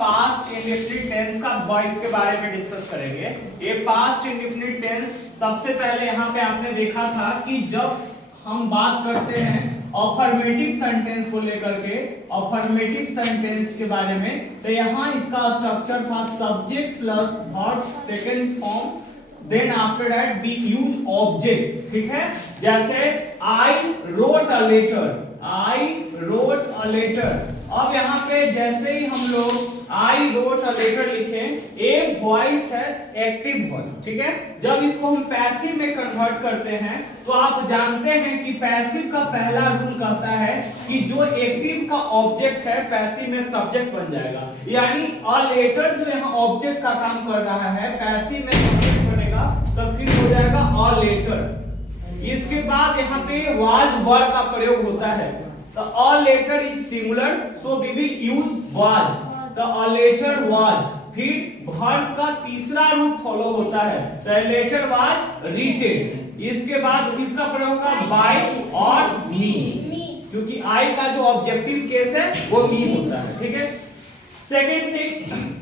Past indefinite tense का voice के बारे में डिस्कस करेंगे। ये पास्ट इंडेफिनिट टेंस सबसे पहले यहाँ पे आपने देखा था कि जब हम बात करते हैं अफर्मेटिव सेंटेंस को लेकर के, अफर्मेटिव सेंटेंस के बारे में, तो यहाँ इसका स्ट्रक्चर था subject plus verb second form, then after that we use object. ठीक है, जैसे I wrote a letter, I wrote a letter. अब यहाँ पे जैसे ही हम लोग आई रोट अ लेटर लिखे, ए वॉइस है एक्टिव वॉइस। ठीक है, जब इसको हम पैसिव में कन्वर्ट करते हैं तो आप जानते हैं कि पैसिव का पहला रूल कहता है कि जो एक्टिव का ऑब्जेक्ट है पैसिव में सब्जेक्ट बन जाएगा, यानी अ लेटर जो यहाँ ऑब्जेक्ट का काम कर रहा है पैसिव में सब्जेक्ट बनेगा, तब फिर हो जाएगा अ लेटर। इसके बाद यहाँ पे वाज वर्ब का प्रयोग होता है, तो a letter is singular so we will use was, तो a letter was। फिर verb का तीसरा रूप फॉलो होता है, तो a letter was written। इसके बाद किसका प्रयोग होगा, by और me, क्योंकि I का जो ऑब्जेक्टिव केस है वो me होता है। ठीक है, second thing,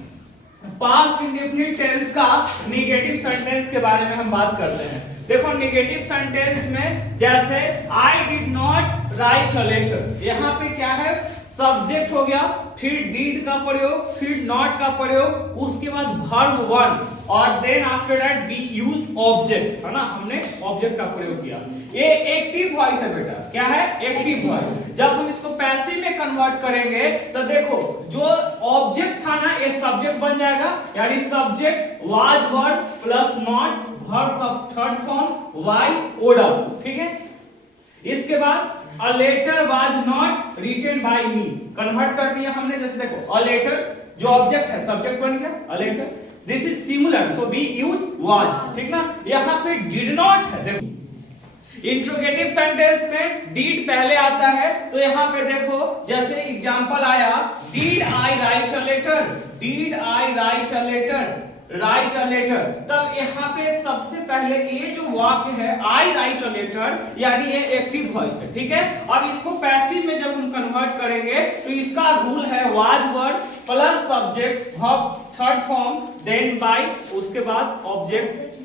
past indefinite tense का नेगेटिव सेंटेंस के बारे में हम बात करते हैं। देखो नेगेटिव सेंटेंस में जैसे I did not write a letter, यहाँ पे क्या है, सब्जेक्ट हो गया, फिर डिड का प्रयोग, फिर नॉट का प्रयोग, उसके बाद वर्ब वन, और then after that we used object, है ना, हमने ऑब्जेक्ट का प्रयोग किया। ये एक्टिव वॉइस है बेटा, क्या है, एक्टिव वॉइस। जब हम इसको पैसिव में कन्वर्ट करेंगे तो देखो जो ऑब्जेक्ट था ना ये सब्जेक्ट बन जाएगा, यानी subject was verb plus not, verb का थर्ड फॉर्म वाई ओडा। ठीक है, इसके बाद a letter was not written by me, convert कर दिया हमने। जैसे देखो a letter जो ऑब्जेक्ट है सब्जेक्ट बन गया a letter, this is singular so we use was। ठीक ना, यहाँ पे did not है। देखो इंट्रोगेटिव सेंटेंस में did पहले आता है, तो यहाँ पे देखो जैसे एग्जांपल आया did I write a letter, did I write a letter, write a letter, तब यहाँ पे सबसे पहले ये जो वाक्य है आई राइट अ लेटर, यानी ये एक्टिव वॉइस है। ठीक है, अब इसको पैसिव में जब हम कन्वर्ट करेंगे तो इसका रूल है was verb plus subject verb third form, then by, उसके बाद ऑब्जेक्ट,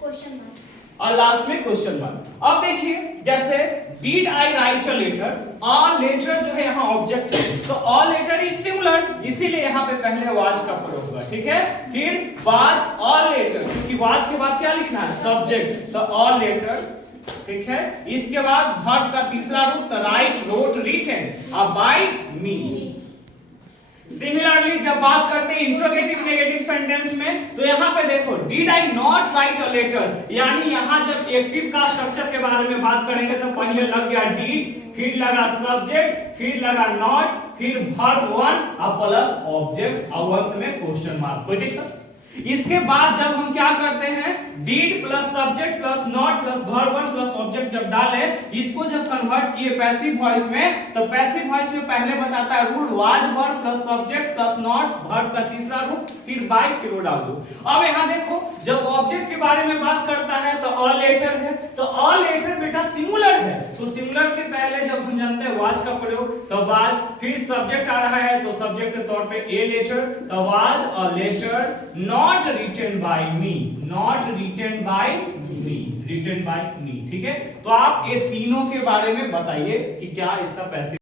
क्वेश्चन मार्क, और लास्ट में क्वेश्चन मार्क। अब देखिए जैसे did I write a letter, a letter जो है यहाँ ऑब्जेक्ट है, तो अ लेटर इज सिंगुलर, इसीलिए यहाँ पे पहले वाज का प्रयोग होगा। ठीक है, फिर वाज अ लेटर, क्योंकि वाज के बाद क्या लिखना है, सब्जेक्ट, तो अ लेटर। ठीक है, इसके बाद वर्ब का तीसरा रूप राइट रोट रिटन, अब बाय मी। सिमिलरली जब बात करते हैं इंट्रोगेटिव नेगेटिव सेंटेंस में, तो यहाँ पे देखो did I not write a letter, यानी यहाँ जब एक्टिव का स्ट्रक्चर के बारे में बात करेंगे तो पहले लग गया डिड, फिर लगा सब्जेक्ट, फिर लगा नॉट, फिर वर्ब वन और प्लस ऑब्जेक्ट, और अंत में क्वेश्चन मार्क। कोई दिक्कत? इसके बाद जब हम क्या करते हैं, did plus subject plus not plus verb one plus object जब डाले, इसको जब कन्वर्ट किए पैसिव वॉइस में, तो पैसिव वॉइस में पहले बताता है rule was verb plus subject plus not, verb का तीसरा रूप, फिर बाय, फिर वो डाल दो। अब यहाँ देखो जब ऑब्जेक्ट के बारे में बात करता है तो अ लेटर है, तो अ लेटर बेटा सिंगुलर है, तो सिंगुलर के पहले जब हम जानते हैं वाज का प्रयोग, तो वाज, फिर सब्जेक्ट आ रहा है तो सब्जेक्ट के तौर पे ए लेटर, तो was a letter not written by me, not written by me, written by me। ठीक है, तो आप ये तीनों के बारे में बताइए कि क्या इसका पैसिव